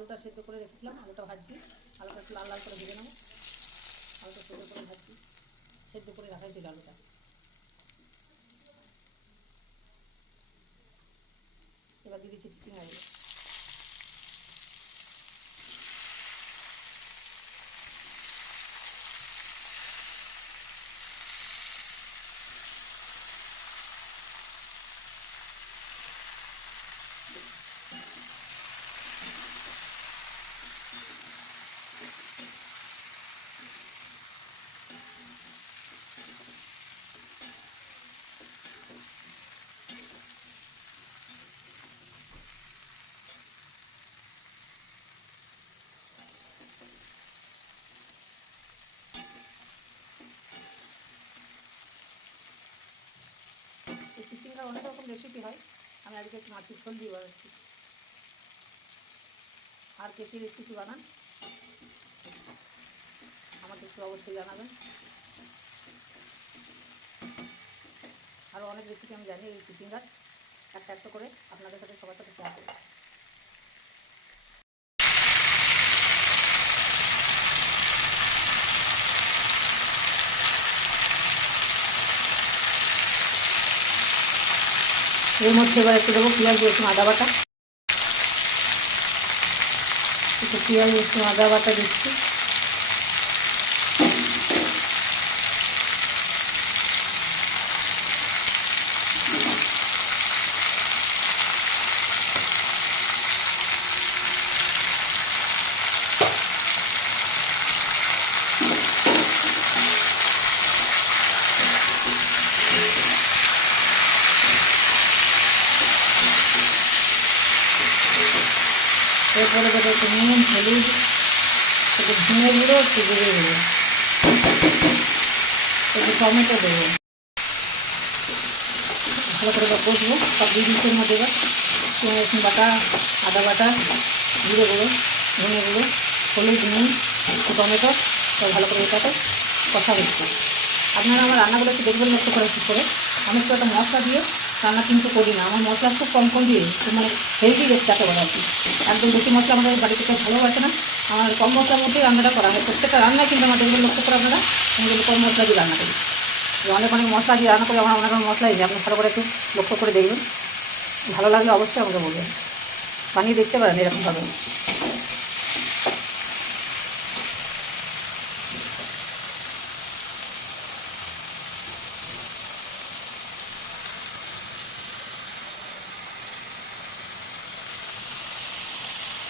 আলুটা সেদ্ধ করে রেখেছিলাম, আলুটা ভাজছি। আলুটা একটু লাল লাল করে ভেজে নেবো। আলুটা সেদ্ধ করে ভাজছি, সেদ্ধ করে রাখা হয়েছিল আলুটা। এবার দিয়ে দিচ্ছি চিচিঙ্গাগুলো। এই চিচিঙ্গার অনেক রকম রেসিপি হয়, আমি আজকে একটু মাছের ঝোল দিয়ে বানাচ্ছি। আর কে কী রেসিপি বানান আমাকে একটু অবশ্যই জানাবেন। আরও অনেক রেসিপি আমি জানি এই চিচিঙ্গার, একটা একটা করে আপনাদের সাথে সবার সাথে শেয়ার করব। এর মধ্যে এবার একটু দেবো পেঁয়াজ রসুন আদা বাটা। একটু পেঁয়াজ রসুন আদা বাটা দিচ্ছি। এরপরে দেবো একটু নুন, হলুদ, একটু ধনে গুঁড়ো, একটু জিরে গুঁড়ো, একটু টমেটো দেবো। ভালো করে এবার কষবো। সব দিয়ে দিচ্ছি এর মধ্যে এবার রসুন বাটা, আদা বাটা, জিরে গুঁড়ো, ধনে গুঁড়ো, হলুদ, নুন, একটু টমেটো। এবার ভালো করে এটাকে কষা হচ্ছে। আপনারা আমার রান্নাগুলো একটু দেখবেন, লক্ষ্য করে কী করে। আমি একটু একটা মশলা দিয়ে রান্না কিন্তু করি না, আমার মশলা খুব কম কম দিয়ে, মানে হেলদি রেসিপিটাকে বলে আর কি। একদম বেশি মশলা আমাদের বাড়িতে কেউ ভালোবাসে না, আমার কম মশলার মধ্যেই রান্নাটা করা হয়। প্রত্যেকটা রান্নায় কিন্তু আমার দেখবেন লক্ষ্য করে আপনারা, আমি কিন্তু কম মশলা দিয়ে রান্না করি। অনেক অনেক মশলা দিয়ে রান্না করি, আমার অনেক অনেক মশলাই দিই। আপনি ভালো করে একটু লক্ষ্য করে দেখবেন, ভালো লাগলে অবশ্যই আমাকে বলবেন, বানিয়ে দেখতে পারেন এরকমভাবে।